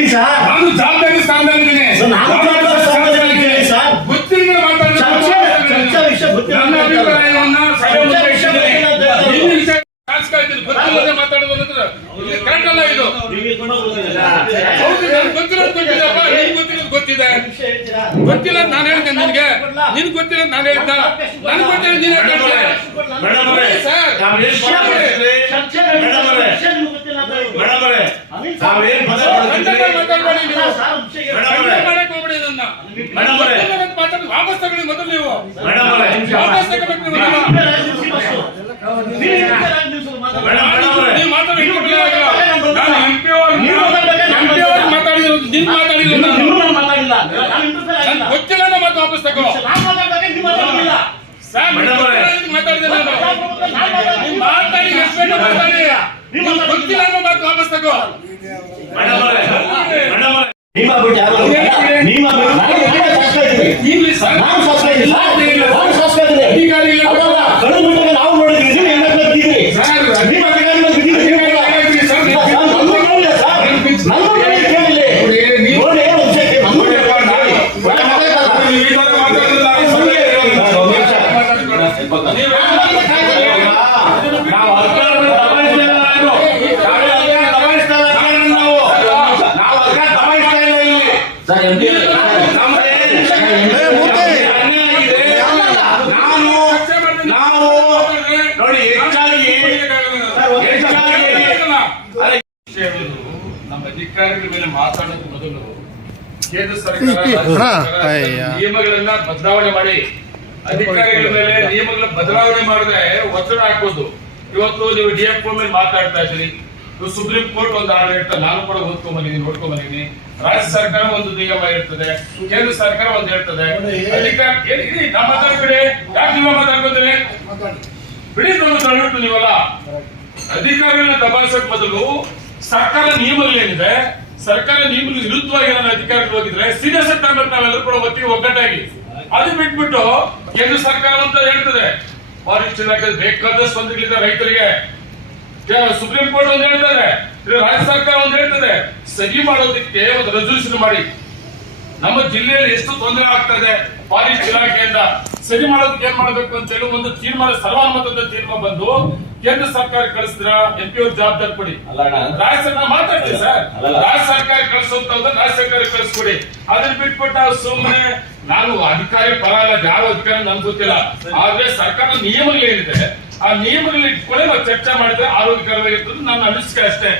ಹೇಳಿ ಸರ್. ನಾನು ಜವಾಬ್ದಾರಿ ಸ್ಥಾನದಲ್ಲಿದ್ದೀನಿ. ಗೊತ್ತಿಲ್ಲ ನನ್ನ ಅಭಿಪ್ರಾಯವನ್ನ ಶಾಸಕ ಇದ್ದೀನಿ. ಗೊತ್ತಿಲ್ಲದೆ ಇದು ಕರೆಕ್ಟ್ ಅಲ್ಲ ಇದು ಹೌದು ನನ್ಗೆ ಗೊತ್ತಿರೋದು ಗೊತ್ತಿದೆಪ್ಪ ನಿನ್ಗೆ ಗೊತ್ತಿರೋದು ಗೊತ್ತಿದೆ. ವಿಷಯ ಹೇಳ್ತೀರಾ? ಗೊತ್ತಿಲ್ಲ ನಾನು ಹೇಳ್ತೇನೆ ನಿನ್ಗೆ ನಿನ್ಗೆ ಗೊತ್ತಿಲ್ಲ ನಾನು ಹೇಳ್ತಾ. ನನ್ಗೆ ಗೊತ್ತಿಲ್ಲ ನೀನು ಹೇಳ್ತಾ ಮೇಡಮ್ ಅವರೇ, ಸರ್. ವಾಪಸ್ ತಗೊಳ್ಳಿ ಮೊದಲು ನೀವು. ವಾಪಸ್ ತಗೋಬೇಕು ನೀವು. ನಾನು ಮಾತಾಡಿಲ್ಲ ಗೊತ್ತಿಲ್ಲ ಮತ್ತೆ ವಾಪಸ್ ತಗೋ. ನಾನು. ಮಾತಾಡಿದೆ ಮಾತಾಡಿ ಮಾತಾಡಿ ನೀವು ಗೊತ್ತಿಲ್ಲ ಮತ್ತೆ ವಾಪಸ್ ತಗೋ. ನಿಮ್ಮ ಬಿಟ್ಟು ಯಾರು ನಿಮ್ಮ ಬಿಟ್ಟು ನಾನು ಯಾಕೆ ಶಾಸಕ ಇದ್ದೀನಿ? ಇಲ್ಲಿ ಸರ್ ನಾನು ಶಾಸಕ ಇದ್ದೀನಿ ಸರ್. ನಾನು ಶಾಸಕ ಇದ್ದೀನಿ. ಅಧಿಕಾರಿ ಇಲ್ಲ. ಅದಲ್ಲ, ಕಳೆದ ಬಿಟ್ಟಾಗ ನಾವು ನೋಡಿದ್ವಿ ನೀವು ಹೆಂಗ್ ಬಿದ್ದೀರಿ ಸರ್, ನಿಮ್ಮ ಅಧಿಕಾರಿಗಳು ಬಿದ್ದೀರಿ ನೀವು ಇಲ್ಲ. ಸರ್, ಇಲ್ಲ, ಸರ್, ನನ್ನೂ ಕೇಳಿಲ್ಲ ಸರ್. ನನ್ನೂ ಕೇಳಿ ಕೇಳಿಲ್ಲ. ನೋಡಿ, ನೀವು- ನೋಡಿ, ಒಂದು ವಿಷಯ ಕೇಳಿ. ನನ್ನೂ ಕೇಳಿ. ನೋಡಿ, ನಾನು ಮಾತಾಡ್ತಲ್ಲ. ನೀವು ಈ ತರ ಮಾತಾಡೋದಿಲ್ಲ. ಸುಮ್ನೆ ಇರಿ. ಒಂದು ನಿಮಿಷ. ನೀವು ನಾವು ಅಧಿಕಾರವನ್ನು ದಬಾಯಿಸ್ತಾ ಇಲ್ಲ ನಾನು. ನಾವೇ ಅಧಿಕಾರ ದಬಾಯಿಸ್ತಾ ಇಲ್ಲ ಕಾರಣ ನಾವು. ನಾವು ಅಧಿಕಾರ ದಬಾಯಿಸ್ತಾ ಇಲ್ಲ ಇಲ್ಲಿ. ಸರ್, ಎಂ ಪಿ ನಮ್ಗೆ ಅನ್ಯಾಯ ಆಗಿದೆ. ನಾನು ನಾವು ನೋಡಿ ಹೆಚ್ಚಾಗಿ ಹೆಚ್ಚಾಗಿ ಅಲ್ಲ, ನಮ್ಮ ಅಧಿಕಾರಿಗಳ ಮೇಲೆ ಮಾತಾಡೋದು ಮೊದಲು ಕೇಂದ್ರ ಸರ್ಕಾರ. ನಿಯಮಗಳನ್ನ ಬದಲಾವಣೆ ಮಾಡಿ ಅಧಿಕಾರಿಗಳ ಮೇಲೆ ನಿಯಮಗಳ ಬದಲಾವಣೆ ಮಾಡಿದ್ರೆ ಒತ್ತಡ ಹಾಕ್ಬೋದು. ಇವತ್ತು ನೀವು ಡಿಎಫ್ಒ ಮೇಲೆ ಮಾತಾಡ್ತಾ ಇದ್ದೀರಿ. ಸುಪ್ರೀಂ ಕೋರ್ಟ್ ಒಂದು ಇರ್ತದೆ ನಾನು ಕೂಡ ಓದ್ಕೊಂಡ್ ಬಂದಿದ್ದೀನಿ ನೋಡ್ಕೊಂಡ್ ಬಂದಿದ್ದೀನಿ ರಾಜ್ಯ ಸರ್ಕಾರ ಒಂದು ನಿಯಮ ಇರ್ತದೆ. ಕೇಂದ್ರ ಸರ್ಕಾರ ಒಂದು ಹೇಳ್ತದೆ. ಅಧಿಕಾರ ಮಾತಾಡ್ಬೇಡಿ. ಯಾಕೆ ನೀವು ಮಾತಾಡ್ಕೊತೀರಿ ಬಿಡಿ ನಮ್ಮ ದಯವಿಟ್ಟು ನೀವಲ್ಲ. ಅಧಿಕಾರಿಗಳನ್ನ ದಬಾಯಿಸಕ್ ಬದಲು ಸರ್ಕಾರ ನಿಯಮಗಳೇನಿದೆ ಸರ್ಕಾರ ನಿಯಮಗಳಿಗೆ ವಿರುದ್ಧವಾಗಿ ನನ್ನ ಅಧಿಕಾರಿಗಳು ಹೋಗಿದ್ರೆ ಸೀನಿಯರ್ ತಗೊಳ್ಬೇಕು ನಾವೆಲ್ಲರೂ ಕೂಡ ಒತ್ತಿ ಒಗ್ಗಟ್ಟಾಗಿ. ಅದು ಬಿಟ್ಬಿಟ್ಟು ಕೇಂದ್ರ ಸರ್ಕಾರ ಅಂತ ಹೇಳ್ತದೆ. ಫಾರೆಸ್ಟ್ ಇಲಾಖೆ ಬೇಕಾದಷ್ಟು ತೊಂದರೆಗಳಿದೆ ರೈತರಿಗೆ. ಸುಪ್ರೀಂ ಕೋರ್ಟ್ ಒಂದು ಹೇಳ್ತಾರೆ. ರಾಜ್ಯ ಸರ್ಕಾರ ಒಂದು ಹೇಳ್ತದೆ. ಸಹಿ ಮಾಡೋದಕ್ಕೆ ಒಂದು ರೆಸಲ್ಯೂಷನ್ ಮಾಡಿ. ನಮ್ಮ ಜಿಲ್ಲೆಯಲ್ಲಿ ಎಷ್ಟು ತೊಂದರೆ ಆಗ್ತಾ ಇದೆ ಫಾರೆಸ್ಟ್ ಇಲಾಖೆಯಿಂದ. ಸರಿ ಮಾಡೋದಕ್ಕೆ ಏನ್ ಮಾಡಬೇಕು ಅಂತ ಹೇಳಿ ಒಂದು ತೀರ್ಮಾನ ಸರ್ವಾನುಮತದ ತೀರ್ಮಾನ ಬಂದು ಕೇಂದ್ರ ಸರ್ಕಾರ ಕಳಿಸಿದ್ರ? ಎಂ ಪಿ ಅವ್ರ ಜವಾಬ್ದಾರಿ ಕೊಡಿ. ರಾಜ್ಯ ಸರ್ಕಾರ ಮಾತಾಡ್ತೀವಿ ಸರ್? ರಾಜ್ಯ ಸರ್ಕಾರ ಕಳಿಸುವಂತ ರಾಜ್ಯ ಸರ್ಕಾರ ಕಳಿಸ್ಕೊಡಿ. ಅದನ್ನ ಬಿಟ್ಬಿಟ್ಟು ಸುಮ್ಮನೆ ನಾನು ಅಧಿಕಾರಿ ಪರ ಅಲ್ಲ ಯಾವ ಅಧಿಕಾರಿ ನನ್ಗೆ ಗೊತ್ತಿಲ್ಲ. ಆದ್ರೆ ಸರ್ಕಾರ ನಿಯಮಗಳೇನಿದೆ ಆ ನಿಯಮಗಳಲ್ಲಿ ಕೊಳೆ ನಾವು ಚರ್ಚೆ ಮಾಡಿದ್ರೆ ಆರೋಗ್ಯಕರವಾಗಿರ್ತದೆ ನನ್ನ ಅನಿಸಿಕೆ ಅಷ್ಟೇ